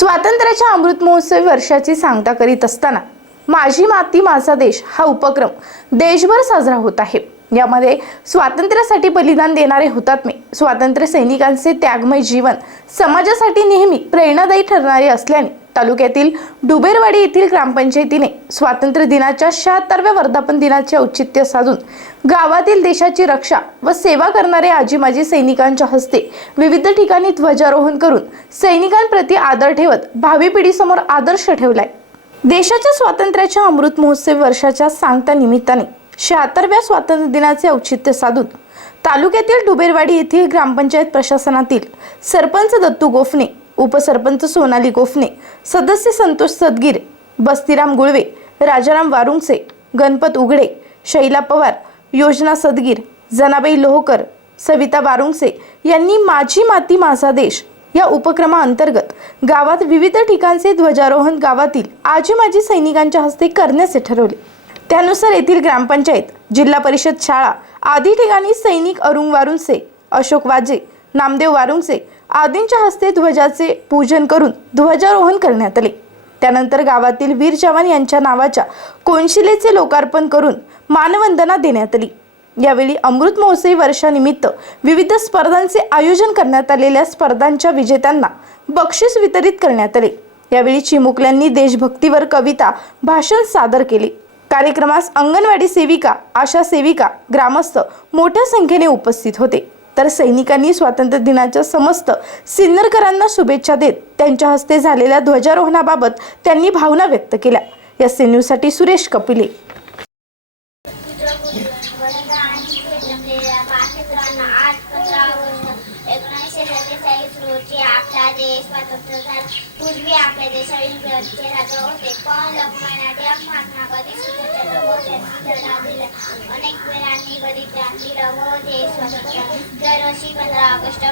स्वातंत्र्याच्या अमृत महोत्सवी वर्षाची सांगता करीत असताना माझी माती माझा देश हा उपक्रम देशभर साजरा होत आहे. यामध्ये स्वातंत्र्यासाठी बलिदान देणारे हुतात्मे स्वातंत्र्य सैनिकांचे त्यागमय जीवन समाजासाठी नेहमी प्रेरणादायी ठरणारे असल्याने तालुक्यातील डुबेरवाडी येथील ग्रामपंचायतीने स्वातंत्र्य दिनाच्या शहात्तरव्या वर्धापन दिनाचे औचित्य साधून गावातील देशाची रक्षा व सेवा करणारे आजी माजी सैनिकांच्या हस्ते विविध ठिकाणी ध्वजारोहण करून सैनिकांप्रती आदर ठेवत भावी पिढीसमोर आदर्श ठेवलाय. देशाच्या स्वातंत्र्याच्या अमृत महोत्सव वर्षाच्या सांगता निमित्ताने शहात्तरव्या स्वातंत्र्य दिनाचे औचित्य साधून तालुक्यातील डुबेरवाडी येथील ग्रामपंचायत प्रशासनातील सरपंच दत्तू गोफणे उपसरपंच सोनाली गोफणे सदस्य संतोष सदगीर बस्तीराम गुळवे राजाराम वारुंगसे गणपत उघडे शैला पवार योजना सदगीर जनाबाई लोहकर सविता वारुंगसे यांनी माझी माती माझा देश या उपक्रमाअंतर्गत गावात विविध ठिकाणचे ध्वजारोहण गावातील आजी माजी सैनिकांच्या हस्ते करण्याचे ठरवले. त्यानुसार येथील ग्रामपंचायत जिल्हा परिषद शाळा आदी ठिकाणी सैनिक अरुण वारुंसे अशोक वाजे नामदेव वारुंसे आदींच्या हस्ते ध्वजाचे पूजन करून ध्वजारोहण करण्यात आले. त्यानंतर गावातील वीर जवान यांच्या नावाच्या कोनशिलेचे लोकार्पण करून मानवंदना देण्यात आली. यावेळी अमृत महोत्सवी वर्षानिमित्त विविध स्पर्धांचे आयोजन करण्यात आलेल्या स्पर्धांच्या विजेत्यांना बक्षीस वितरित करण्यात आले. यावेळी चिमुकल्यांनी देशभक्तीवर कविता भाषण सादर केले. कार्यक्रमास अंगणवाडी सेविका आशा सेविका ग्रामस्थ मोठ्या संख्येने उपस्थित होते. तर सैनिकांनी स्वातंत्र्य दिनाच्या समस्त सिन्नरकरांना शुभेच्छा देत त्यांच्या हस्ते झालेल्या ध्वजारोहणाबाबत त्यांनी भावना व्यक्त केल्या. या न्यूजसाठी सुरेश कपिले. आपला देश स्वतंत्र झाला पूर्वी आपल्या देशातील होते पण लोकमान्य टिळक महात्मा कधी अनेक वीरांनी बलिदान व देश दरवर्षी पंधरा ऑगस्ट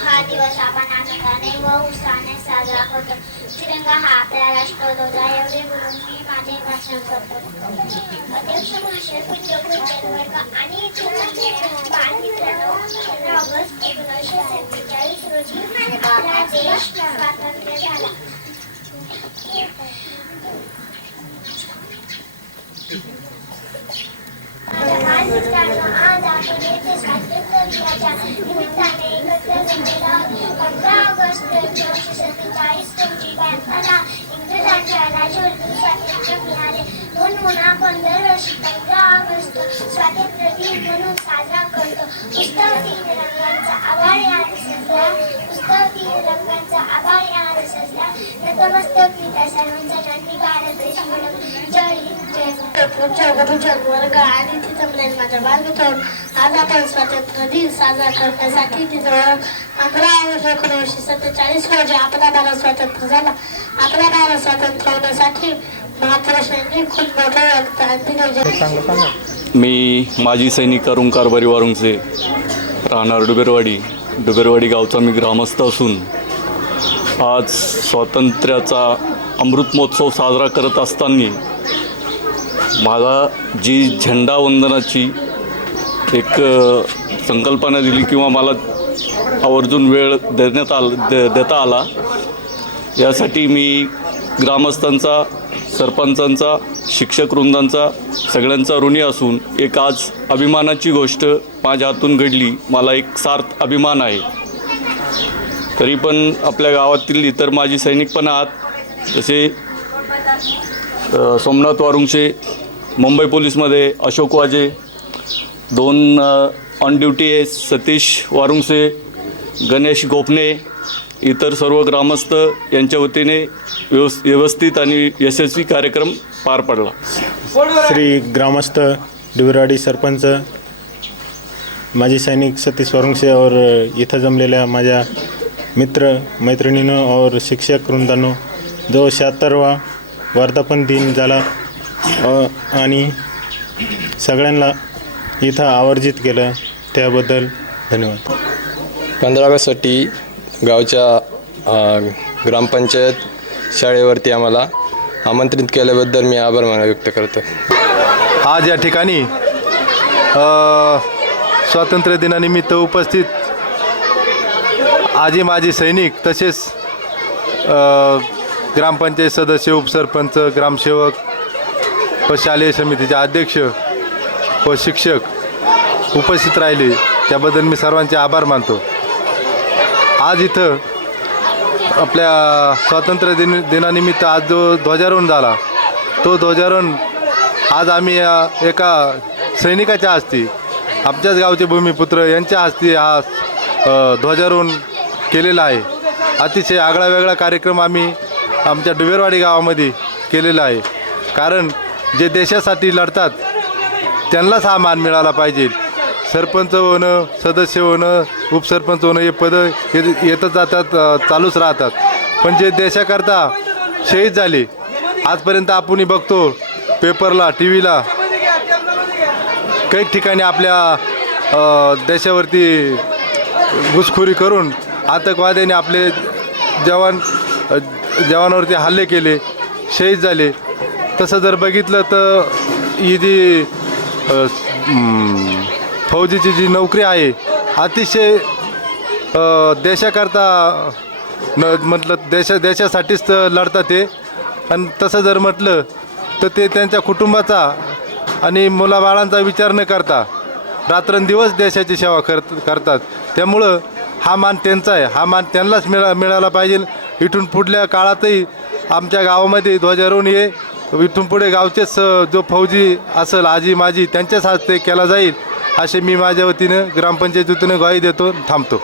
हा दिवस आपण आनंदाने व उत्साहाने साजरा करतो. तिरंगा हा आपला राष्ट्रध्वज आहे. एवढे बोलून मी माझे भाषण करतो. अध्यक्ष महाशय पूज्य पूज्य वर्ग आणि बालमित्रांनो पंधरा ऑगस्ट एकोणीसशे सत्तेचाळीस रोजी आपला देश स्वातंत्र्य झाला बालमित्रांनो आज आपण येथे स्वातंत्र्य दिनाच्या निमित्ताने एकत्र जमलेलो आहोत. पंधरा ऑगस्ट एकोणीसशे सत्तेचाळीस रोजी भारताला इंग्रजांच्या राजवटीतून मिळाले म्हणून आपण दरवर्षी पंधरा ऑगस्ट स्वातंत्र्य दिन म्हणून साजरा करतो पुस्तक तीन रंगांचा आभाळ आज सजला पुस्तक तीन रंगांचा आभाळ आज सजला नतमस्तक विद्या सर्वांचा जननी भारत देश म्हणून जय जय पुढच्या गुरुजन वर्ग आणि तिथं जमलेले माझ्या बालमित्रांनो आज आपण स्वातंत्र्य दिन साजरा करण्यासाठी तिथं पंधरा ऑगस्ट एकोणीसशे सत्तेचाळीस रोजी आपला भारत स्वतंत्र झाला. आपला भारत स्वातंत्र्य होण्यासाठी मी माजी सैनिक अरुण कारभारी वारुंगचे राहणार डुबेरवाडी. डुबेरवाडी गावचा मी ग्रामस्थ असून आज स्वातंत्र्याचा अमृत महोत्सव साजरा करत असताना मला जी झेंडावंदनाची एक संकल्पना दिली किंवा मला आवर्जून वेळ देण्यात आल दे देता आला यासाठी मी ग्रामस्थांचा सरपंचांचा शिक्षक वृंदांचा सगळ्यांचा ऋणी असून एक आज अभिमानाची गोष्ट माझ्या हातून घडली. मला एक सार्थ अभिमान आहे. तरी पण आपल्या गावातील इतर माजी सैनिक पण आहात. जसे सोमनाथ वारुंगशे मुंबई पोलीसमध्ये अशोक वाजे दोन ऑन ड्युटी आहे सतीश वारुंगसे गणेश गोपणे इतर सर्व ग्रामस्थ यांच्या वतीने व्यवस् व्यवस्थित आणि यशस्वी कार्यक्रम पार पडला. श्री ग्रामस्थ डुबराडी सरपंच माजी सैनिक सतीश वरुंगसे और इथं जमलेल्या माझ्या मित्र मैत्रिणीनं और शिक्षक वृंदांनो जो शहात्तरवा वर्धापन दिन झाला आणि सगळ्यांना इथं आवर्जित केलं त्याबद्दल धन्यवाद. पंधरा ऑगस्टसाठी गावच्या ग्रामपंचायत शाळेवरती आम्हाला आमंत्रित केल्याबद्दल मी आभार मान व्यक्त करतो. आज या ठिकाणी स्वातंत्र्यदिनानिमित्त स्वातंत्र्य दिनानिमित्त उपस्थित आजी माजी सैनिक तसेच ग्रामपंचायत सदस्य उपसरपंच ग्रामसेवक व शालेय समितीचे अध्यक्ष व शिक्षक उपस्थित राहिले. त्याबद्दल मी सर्वांचे आभार मानतो. आज इथं आपल्या स्वातंत्र्य दिन दिनानिमित्त आज जो ध्वजारोहण झाला तो ध्वजारोहण आज आम्ही एका सैनिकाच्या हस्ती आमच्याच गावचे भूमिपुत्र यांच्या हस्ते हा ध्वजारोहण केलेला आहे. अतिशय आगळा वेगळा कार्यक्रम आम्ही आमच्या डुबेरवाडी गावामध्ये केलेला आहे. कारण जे देशासाठी लढतात त्यांनाच हा मान मिळाला पाहिजे. सरपंच होणं सदस्य होणं उपसरपंच होणं हे पदं येत येतच जातात चालूच राहतात. पण जे देशाकरता शहीद झाले आजपर्यंत आपण बघतो पेपरला टी व्हीला काही ठिकाणी आपल्या देशावरती घुसखोरी करून आतंकवाद्यांनी आपले जवान जवानावरती हल्ले केले शहीद झाले. तसं जर बघितलं तर ही जी फौजीची जी नोकरी आहे अतिशय देशाकरता न म्हटलं देशा देशासाठीच लढतात ते. आणि तसं जर म्हटलं तर ते त्यांच्या कुटुंबाचा आणि मुलाबाळांचा विचार न करता रात्रंदिवस देशाची सेवा कर करतात. त्यामुळं हा मान त्यांचा आहे. हा मान त्यांनाच मिळा मिळाला पाहिजे. इथून पुढल्या काळातही आमच्या गावामध्ये ध्वजारोहण हे इथून पुढे गावचेच जो फौजी असेल आजी माजी त्यांच्याच हस्ते केला जाईल. असे मी माझ्या वतीनं ग्रामपंचायत वतीनं ग्वाही देतो थांबतो.